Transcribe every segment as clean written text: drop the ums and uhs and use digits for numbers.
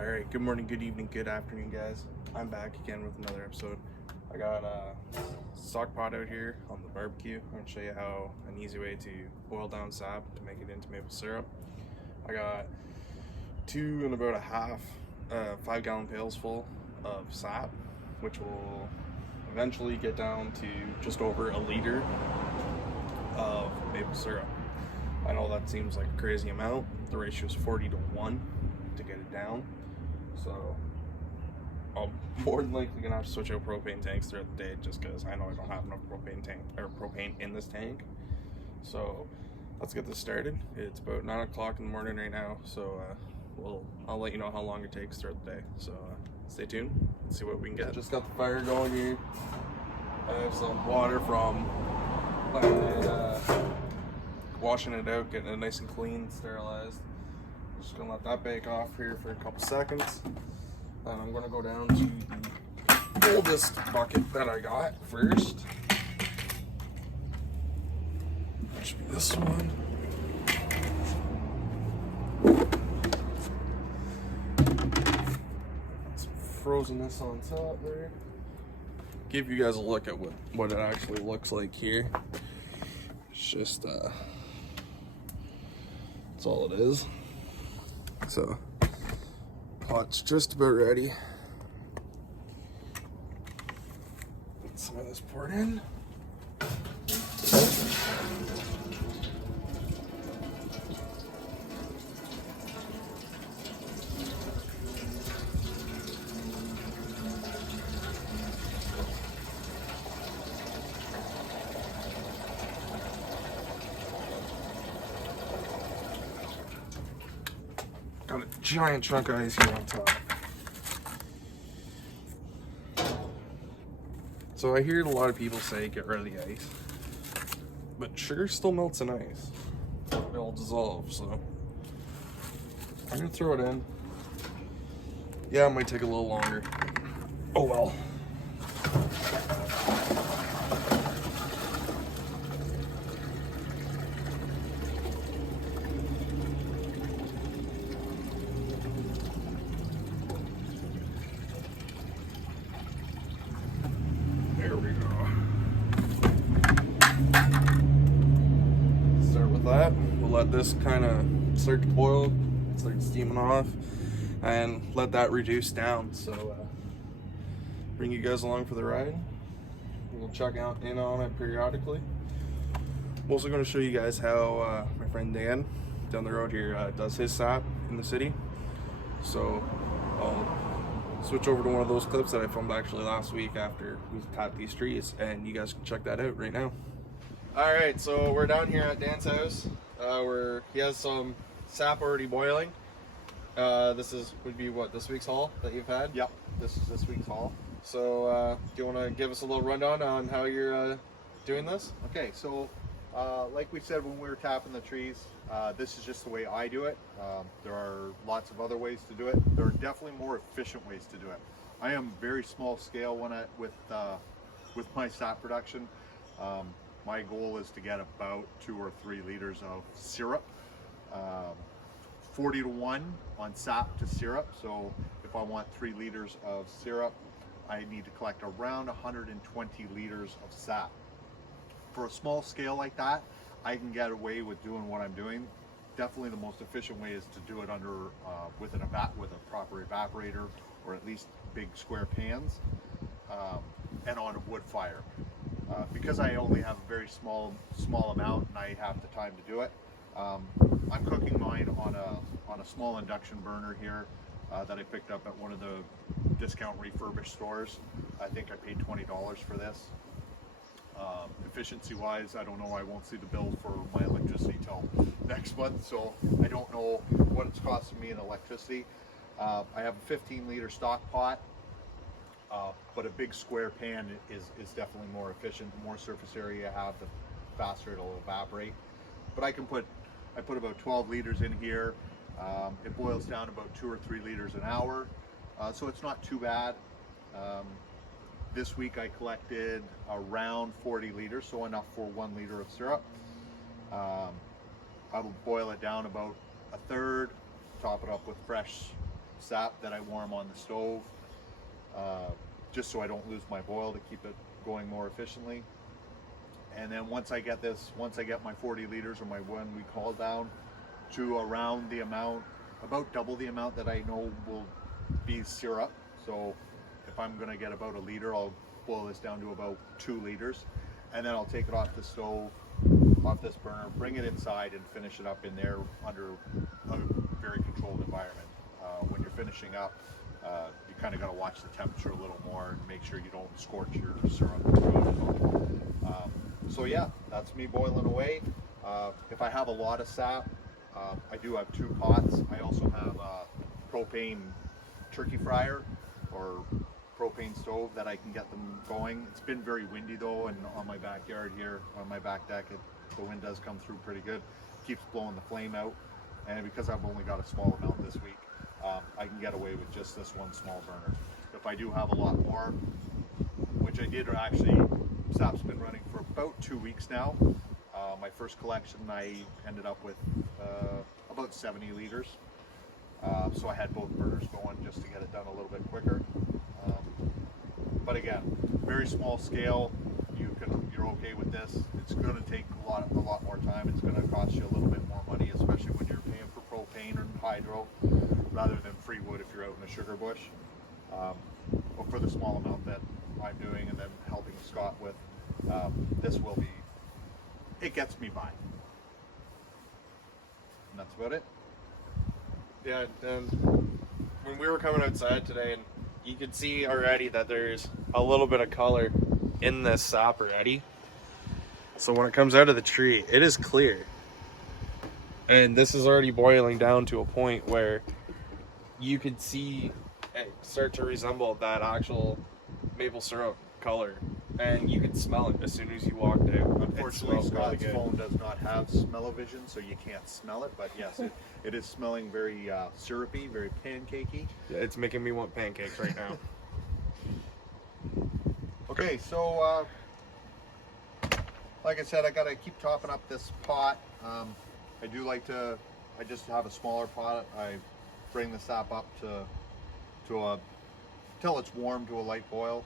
All right, good morning, good evening, good afternoon, guys. I'm back again with another episode. I got a stock pot out here on the barbecue. I'm gonna show you how an easy way to boil down sap to make it into maple syrup. I got 5 gallon pails full of sap, which will eventually get down to just over a liter of maple syrup. I know that seems like a crazy amount. The ratio is 40-1 to get it down. So I'm more than likely gonna have to switch out propane tanks throughout the day just because I know I don't have enough propane in this tank. So let's get this started. It's about 9 o'clock in the morning right now, so I'll let you know how long it takes throughout the day. So stay tuned and see what we can get. Just got the fire going here. I have some water from washing it out, getting it nice and clean, sterilized. Just gonna let that bake off here for a couple seconds. And I'm gonna go down to the oldest bucket that I got first. That should be this one. Some frozenness on top there. Give you guys a look at what it actually looks like here. It's just that's all it is. So pot's just about ready. Get some of this poured in. Got a giant chunk of ice here on top. So I hear a lot of people say get rid of the ice, but sugar still melts in ice. It'll dissolve, so I'm gonna throw it in. Yeah, it might take a little longer. Oh well. There we go. Start with that. We'll let this kind of start to boil, start steaming off, and let that reduce down. So bring you guys along for the ride. We'll check in on it periodically. I'm also going to show you guys how my friend Dan down the road here does his sap in the city. So I'll switch over to one of those clips that I filmed actually last week after we tapped these trees, and you guys can check that out right now. All right, so we're down here at Dan's house where he has some sap already boiling. Would be what, this week's haul that you've had? Yep, this is this week's haul. So do you want to give us a little rundown on how you're doing this? Okay, so like we said when we were tapping the trees, this is just the way I do it. There are lots of other ways to do it. There are definitely more efficient ways to do it. I am very small scale with my sap production. My goal is to get about 2 or 3 liters of syrup. 40-1 on sap to syrup. So if I want 3 liters of syrup, I need to collect around 120 liters of sap. For a small scale like that, I can get away with doing what I'm doing. Definitely the most efficient way is to do it under with a proper evaporator, or at least big square pans, and on a wood fire. Because I only have a very small amount and I have the time to do it, I'm cooking mine on a small induction burner here that I picked up at one of the discount refurbished stores. I think I paid $20 for this. Efficiency wise, I don't know, I won't see the bill for my electricity till next month, so I don't know what it's costing me in electricity. I have a 15-liter stock pot, but a big square pan is definitely more efficient. The more surface area you have, the faster it'll evaporate. But I put about 12 liters in here. It boils down about 2 or 3 liters an hour, so it's not too bad. This week I collected around 40 liters, so enough for 1 liter of syrup. I will boil it down about a third, top it up with fresh sap that I warm on the stove, just so I don't lose my boil, to keep it going more efficiently. And then once I get my 40 liters or my 1 week haul down to around the amount, about double the amount that I know will be syrup. So if I'm gonna get about a liter, I'll boil this down to about 2 liters. And then I'll take it off the stove, off this burner, bring it inside and finish it up in there under a very controlled environment. When you're finishing up, you kind of got to watch the temperature a little more and make sure you don't scorch your syrup. So yeah, that's me boiling away. If I have a lot of sap, I do have 2 pots. I also have a propane turkey fryer or propane stove that I can get them going. It's been very windy though, and on my backyard here, on my back deck, the wind does come through pretty good. Keeps blowing the flame out, and because I've only got a small amount this week, I can get away with just this one small burner. If I do have a lot more, which I did actually, sap's been running for about 2 weeks now. My first collection I ended up with about 70 liters. So I had both burners going just to get it done a little bit quicker. But again, very small scale. You're okay with this. It's going to take a lot more time. It's going to cost you a little bit more money, especially when you're paying for propane or hydro, rather than free wood if you're out in a sugar bush. But for the small amount that I'm doing and then helping Scott with, this will be. It gets me by. And that's about it. Yeah, when we were coming outside today, and you could see already that there's a little bit of color in this sap already. So when it comes out of the tree, it is clear. And this is already boiling down to a point where you could see it start to resemble that actual maple syrup color. And you could smell it as soon as you walked out. Unfortunately, Scott's phone does not have smell-o-vision, so you can't smell it. But yes, it is smelling very syrupy, very pancakey. Yeah, it's making me want pancakes right now. Okay, so like I said, I gotta keep topping up this pot. I do like to. I just have a smaller pot. I bring the sap up to a till it's warm to a light boil.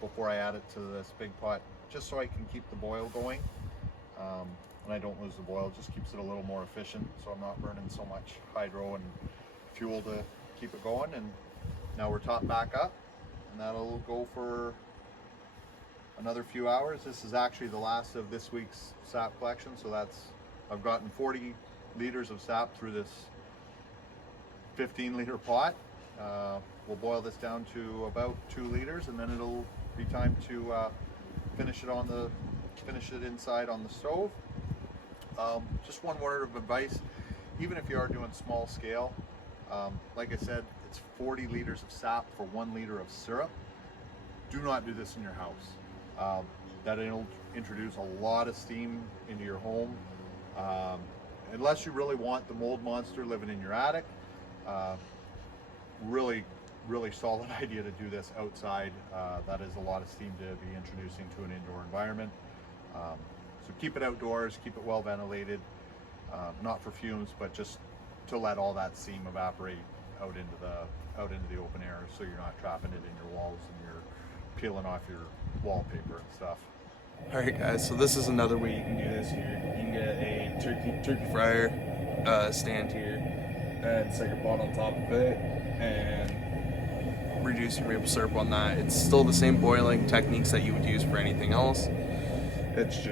Before I add it to this big pot, just so I can keep the boil going, and I don't lose the boil. It just keeps it a little more efficient, so I'm not burning so much hydro and fuel to keep it going. And now we're topped back up, and that'll go for another few hours. This is actually the last of this week's sap collection, so I've gotten 40 liters of sap through this 15-liter pot. We'll boil this down to about 2 liters, and then it'll be time to finish it inside on the stove. Just one word of advice: even if you are doing small scale, like I said, it's 40 liters of sap for 1 liter of syrup. Do not do this in your house. That'll introduce a lot of steam into your home, unless you really want the mold monster living in your attic. Really solid idea to do this outside. That is a lot of steam to be introducing to an indoor environment. So keep it outdoors, keep it well ventilated, not for fumes, but just to let all that steam evaporate out into the open air, so you're not trapping it in your walls and you're peeling off your wallpaper and stuff. Alright guys, so this is another way you can do this here. You can get a turkey fryer stand here and set your pot on top of it and reduce your maple syrup on that. It's still the same boiling techniques that you would use for anything else. It's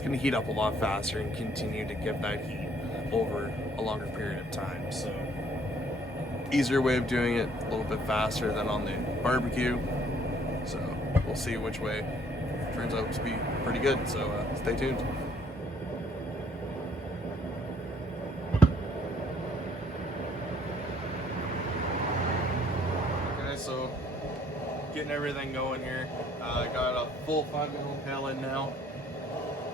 going to heat up a lot faster and continue to give that heat over a longer period of time. So easier way of doing it, a little bit faster than on the barbecue. So we'll see which way turns out to be pretty good. So stay tuned. So getting everything going here. I got a full 5-gallon pail in now.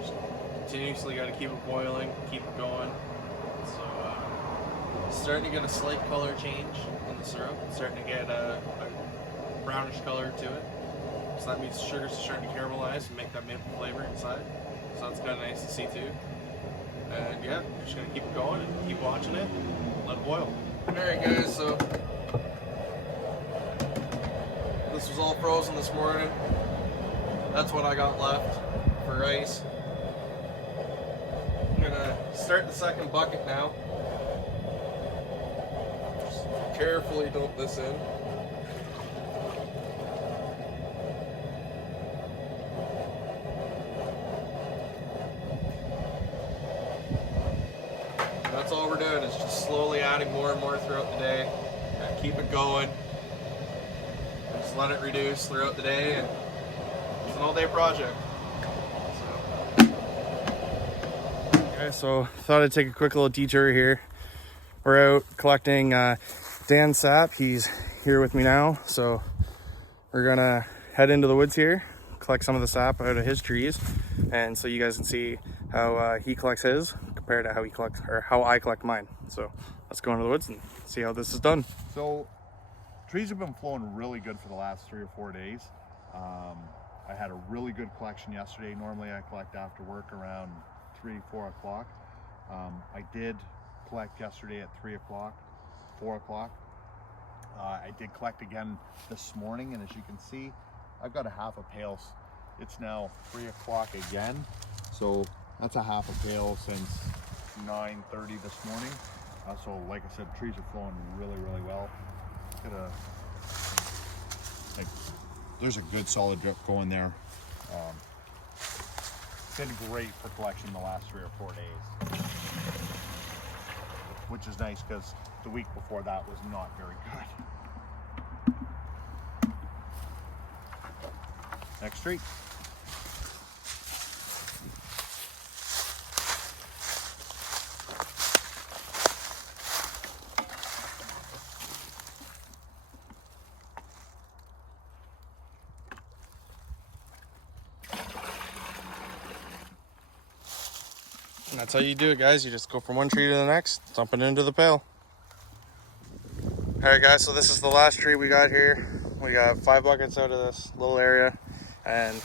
Just continuously got to keep it boiling, keep it going. So starting to get a slight color change in the syrup. It's starting to get a brownish color to it. So that means the sugar's starting to caramelize and make that maple flavor inside. So that's kind of nice to see too. And yeah, just gonna keep it going and keep watching it and let it boil. Alright guys, so this was all frozen this morning. That's what I got left for ice. I'm gonna start the second bucket now. Just carefully dump this in. That's all we're doing, is just slowly adding more and more throughout the day. Keep it going. Just let it reduce throughout the day, and it's an all-day project. Okay, so thought I'd take a quick little detour here. We're out collecting Dan's sap. He's here with me now, so we're gonna head into the woods here, collect some of the sap out of his trees, and so you guys can see how he collects his compared to how he collects, or how I collect mine. So let's go into the woods and see how this is done. So trees have been flowing really good for the last 3 or 4 days. I had a really good collection yesterday. Normally I collect after work around 3-4 o'clock. I did collect yesterday at 3 o'clock, 4 o'clock. I did collect again this morning, and as you can see, I've got a half a pail. It's now 3 o'clock again, so that's a half a pail since 9:30 this morning. So like I said, trees are flowing really, really well. There's a good solid drip going there. Been great for collection the last 3 or 4 days, which is nice because the week before that was not very good. Next tree. And that's how you do it, guys. You just go from one tree to the next, dump it into the pail. Alright guys, so this is the last tree we got here. We got 5 buckets out of this little area, and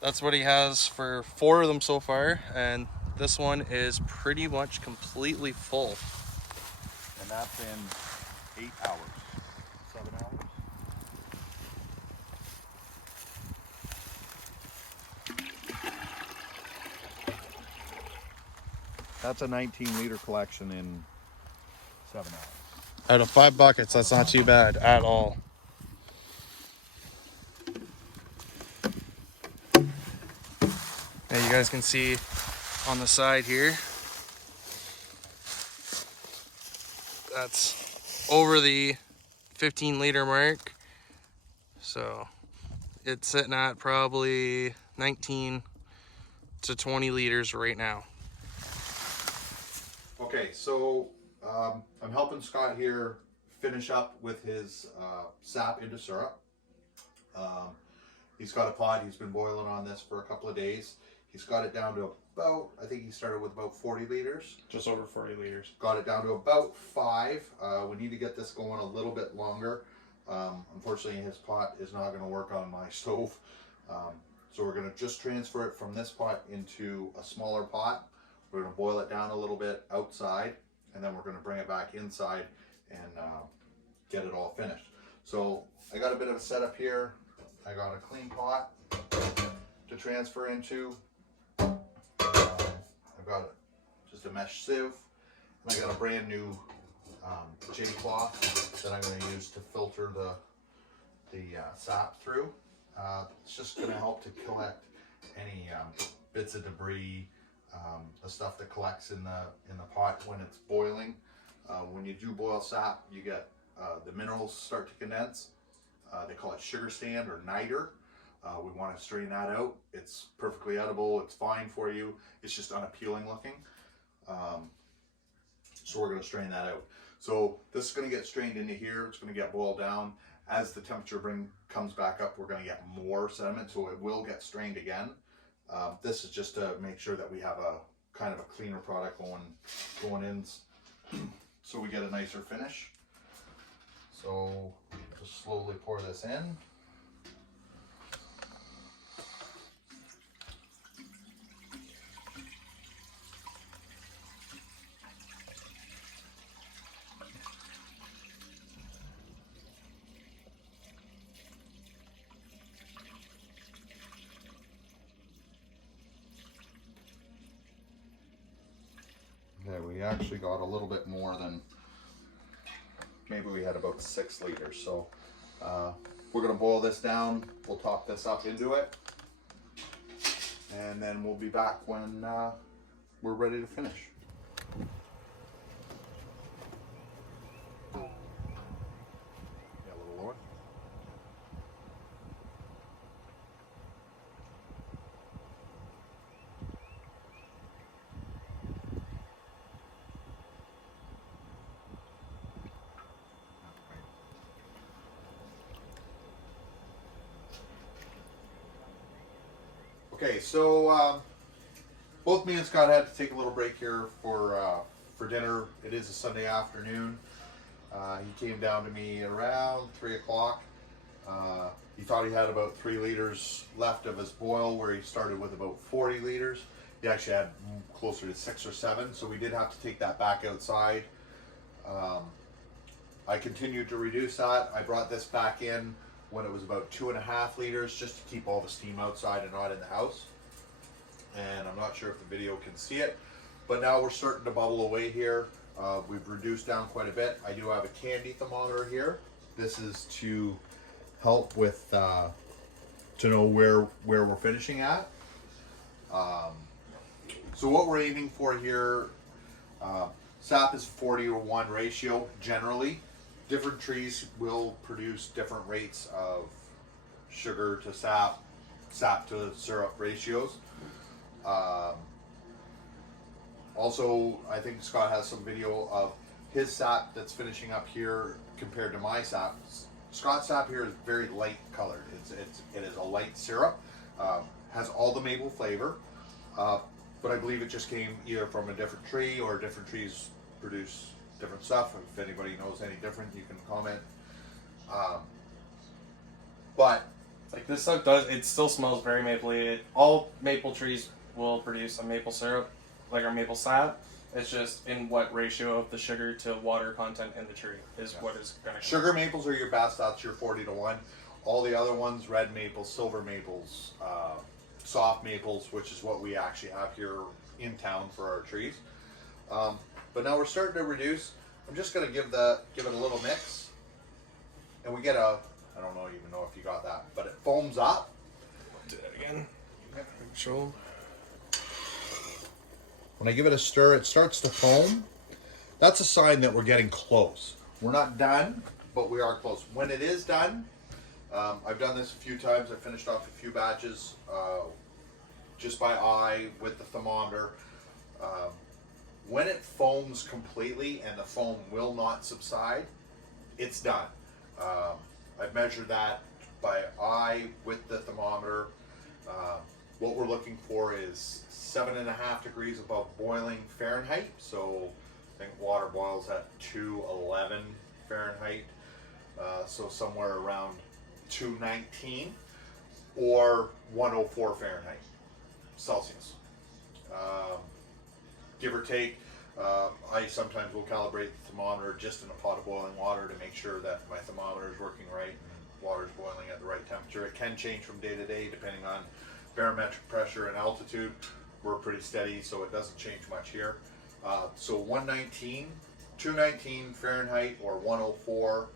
that's what he has for 4 of them so far, and this one is pretty much completely full. And that's in 8 hours, 7 hours. That's a 19-liter collection in 7 hours. Out of 5 buckets, that's not too bad at all. And you guys can see on the side here, that's over the 15-liter mark. So it's sitting at probably 19 to 20 liters right now. Okay, so I'm helping Scott here finish up with his sap into syrup. He's got a pot. He's been boiling on this for a couple of days. He's got it down to about, I think he started with about 40 liters. Just over 40 liters. Got it down to about 5. We need to get this going a little bit longer. Unfortunately, his pot is not going to work on my stove. So we're going to just transfer it from this pot into a smaller pot. We're going to boil it down a little bit outside, and then we're going to bring it back inside and get it all finished. So I got a bit of a setup here. I got a clean pot to transfer into. I've got just a mesh sieve, and I got a brand new J cloth that I'm going to use to filter the sap through. It's just going to help to collect any bits of debris, the stuff that collects in the pot when it's boiling. When you do boil sap, you get the minerals start to condense. They call it sugar stand or niter. We want to strain that out. It's perfectly edible. It's fine for you. It's just unappealing looking. So we're going to strain that out. So this is going to get strained into here. It's going to get boiled down. As the temperature comes back up, we're going to get more sediment, so it will get strained again. This is just to make sure that we have a kind of a cleaner product going in, so we get a nicer finish. So just slowly pour this in. actually got a little bit more than, maybe we had about 6 liters. So we're gonna boil this down. We'll top this up into it, and then we'll be back when we're ready to finish. Yeah, a little lower. Okay, so both me and Scott had to take a little break here for dinner. It is a Sunday afternoon. He came down to me around 3 o'clock. He thought he had about 3 liters left of his boil, where he started with about 40 liters. He actually had closer to 6 or 7, so we did have to take that back outside. I continued to reduce that. I brought this back in when it was about 2.5 liters, just to keep all the steam outside and not in the house. And I'm not sure if the video can see it, but now we're starting to bubble away here. We've reduced down quite a bit. I do have a candy thermometer here. This is to help with to know where we're finishing at. So what we're aiming for here, sap is 40:1 ratio generally. Different trees will produce different rates of sugar to sap, sap to syrup ratios. Also, I think Scott has some video of his sap that's finishing up here compared to my sap. Scott's sap here is very light colored. It is a light syrup, has all the maple flavor, but I believe it just came either from a different tree, or different trees produce different stuff. If anybody knows any different, you can comment. But like this stuff does, it still smells very mapley. All maple trees will produce a maple syrup, like our maple sap. It's just in what ratio of the sugar to water content in the tree is what is going to sugar maples are your best. That's your 40:1. All the other ones, red maples, silver maples, soft maples, which is what we actually have here in town for our trees. But now we're starting to reduce. I'm just going to give it a little mix, and we get a, I don't know even know if you got that, but it foams up. do that again. Show them. When I give it a stir, it starts to foam. That's a sign that we're getting close. We're not done, but we are close. When it is done, I've done this a few times. I finished off a few batches just by eye with the thermometer. When it foams completely and the foam will not subside, it's done. I've measured that by eye with the thermometer. What we're looking for is 7.5 degrees above boiling Fahrenheit. So I think water boils at 211 Fahrenheit. So somewhere around 219 or 104 Fahrenheit Celsius. Give or take. I sometimes will calibrate the thermometer just in a pot of boiling water to make sure that my thermometer is working right and water is boiling at the right temperature. It can change from day to day depending on barometric pressure and altitude. We're pretty steady, so it doesn't change much here. So 219 Fahrenheit or 104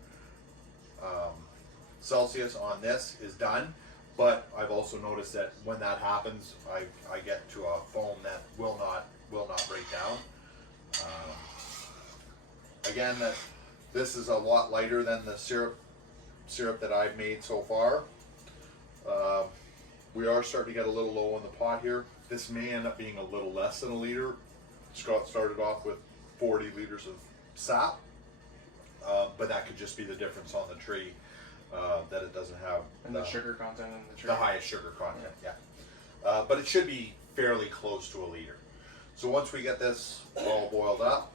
Celsius on this is done. But I've also noticed that when that happens, I get to a foam that will not break down. Again, this is a lot lighter than the syrup that I've made so far. We are starting to get a little low in the pot here. This may end up being a little less than a liter. Scott started off with 40 liters of sap, but that could just be the difference on the tree, that it doesn't have And the sugar content in the tree. the highest sugar content, yeah. But it should be fairly close to a liter. So once we get this all boiled up,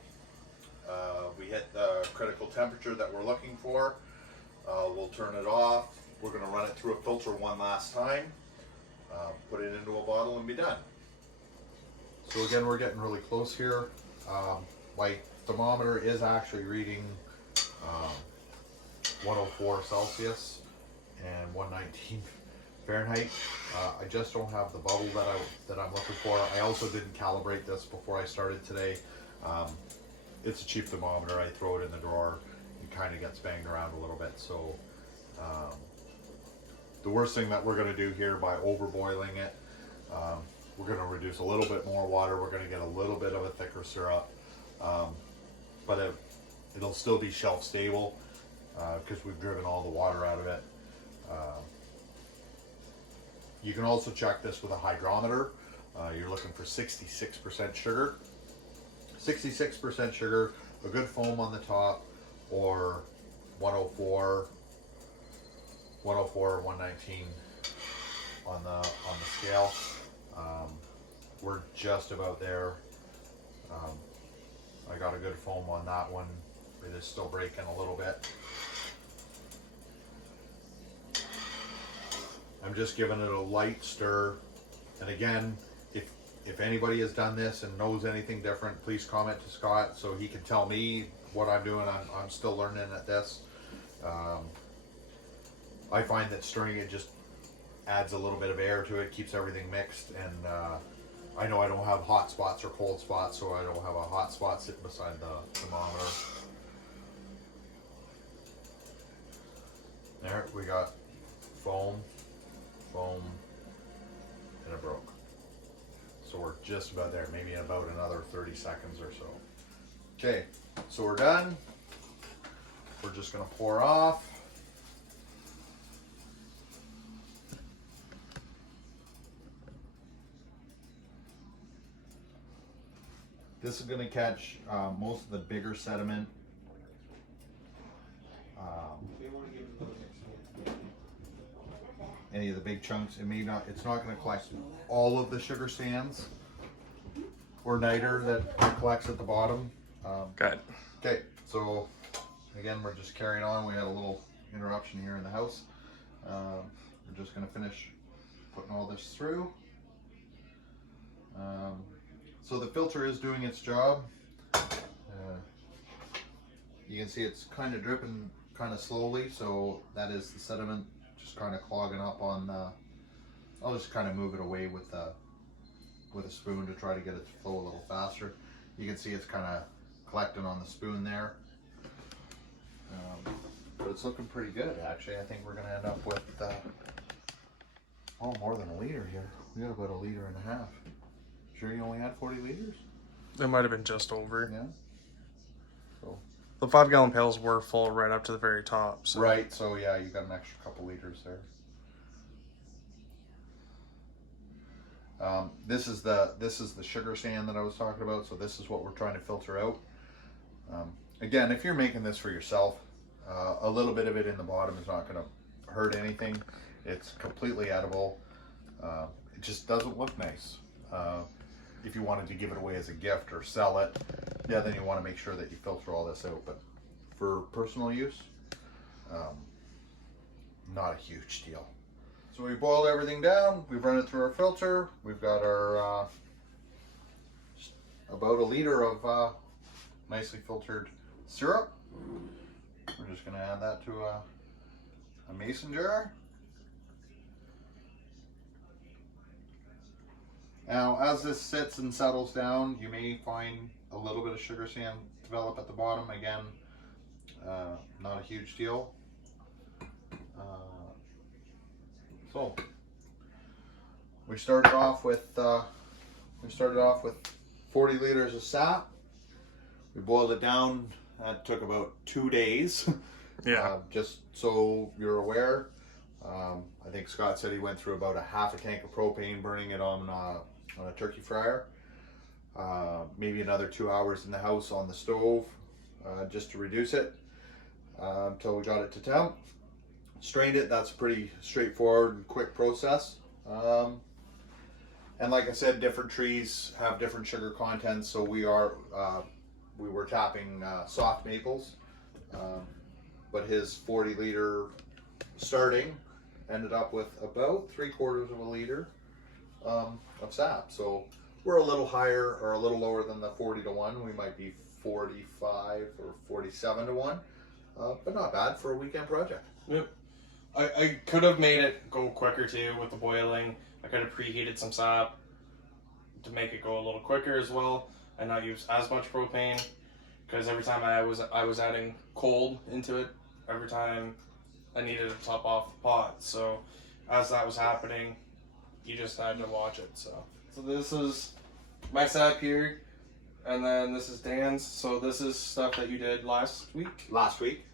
we hit the critical temperature that we're looking for, we'll turn it off. We're going to run it through a filter one last time, put it into a bottle, and be done. So again, we're getting really close here. My thermometer is actually reading 104 Celsius and 119 Fahrenheit. I just don't have the bubble that I'm looking for. I also didn't calibrate this before I started today. It's a cheap thermometer. I throw it in the drawer. It kind of gets banged around a little bit. So the worst thing that we're going to do here by overboiling it, we're going to reduce a little bit more water. We're going to get a little bit of a thicker syrup, but it'll still be shelf stable because we've driven all the water out of it. You can also check this with a hydrometer. You're looking for 66% sugar. 66% sugar, a good foam on the top, or 104 or 119 on the scale. We're just about there. I got a good foam on that one. It is still breaking a little bit. I'm just giving it a light stir. And again, if anybody has done this and knows anything different, please comment to Scott so he can tell me what I'm doing. I'm still learning at this. I find that stirring it just adds a little bit of air to it, keeps everything mixed, and I know I don't have hot spots or cold spots, so I don't have a hot spot sitting beside the thermometer. There, we got foam, and it broke. So we're just about there, maybe in about another 30 seconds or so. Okay, so we're done. We're just gonna pour off. This is gonna catch most of the bigger sediment. Any of the big chunks. It's not gonna collect all of the sugar sands or niter that collects at the bottom. Good. Okay, so again, we're just carrying on. We had a little interruption here in the house. We're just gonna finish putting all this through. So the filter is doing its job. You can see it's kind of dripping kind of slowly, so that is the sediment just kind of clogging up on I'll just kind of move it away with a spoon to try to get it to flow a little faster. You can see it's kind of collecting on the spoon there. But it's looking pretty good, actually. I think we're going to end up with more than a liter here. We got about 1.5 liters. Sure you only had 40 liters? It might have been just over. Yeah. So. The 5-gallon pails were full right up to the very top. So. Right, so yeah, you got an extra couple liters there. This is the sugar sand that I was talking about. So this is what we're trying to filter out. Again, if you're making this for yourself, a little bit of it in the bottom is not going to hurt anything. It's completely edible. It just doesn't look nice. If you wanted to give it away as a gift or sell it, yeah, then you want to make sure that you filter all this out. But for personal use, not a huge deal. So we boiled everything down. We've run it through our filter. We've got our about 1 liter of nicely filtered syrup. We're just going to add that to a mason jar. Now, as this sits and settles down, you may find a little bit of sugar sand develop at the bottom. Again, not a huge deal. So we started off with 40 liters of sap. We boiled it down. That took about 2 days. Yeah. Just so you're aware, I think Scott said he went through about 1/2 tank of propane, burning it on a turkey fryer. Maybe another 2 hours in the house on the stove, just to reduce it until we got it to temp. Strained it. That's a pretty straightforward and quick process. And like I said, different trees have different sugar content, so we were tapping soft maples, but his 40 liter starting ended up with about 3/4 of a liter of sap. So we're a little higher or a little lower than the 40-to-1. We might be 45 or 47-to-1, but not bad for a weekend project. Yep. I could have made it go quicker too with the boiling. I could have preheated some sap to make it go a little quicker as well. and not use as much propane, because every time I was adding cold into it, every time I needed to top off the pot. So as that was happening, you just had to watch it. So this is my sap here, and then this is Dan's. So this is stuff that you did last week,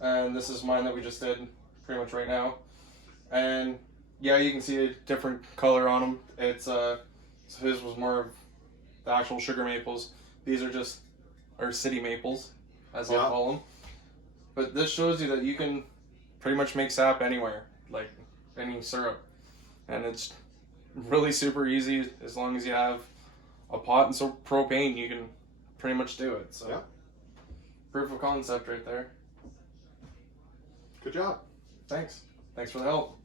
and this is mine that we just did pretty much right now. And yeah, you can see a different color on them. It's so his was more of the actual sugar maples. These are just our city maples, as I call them. But this shows you that you can pretty much make sap anywhere, like any syrup, and it's really super easy. As long as you have a pot and some propane, you can pretty much do it. So Yeah. proof of concept right there. Good job. Thanks for the help.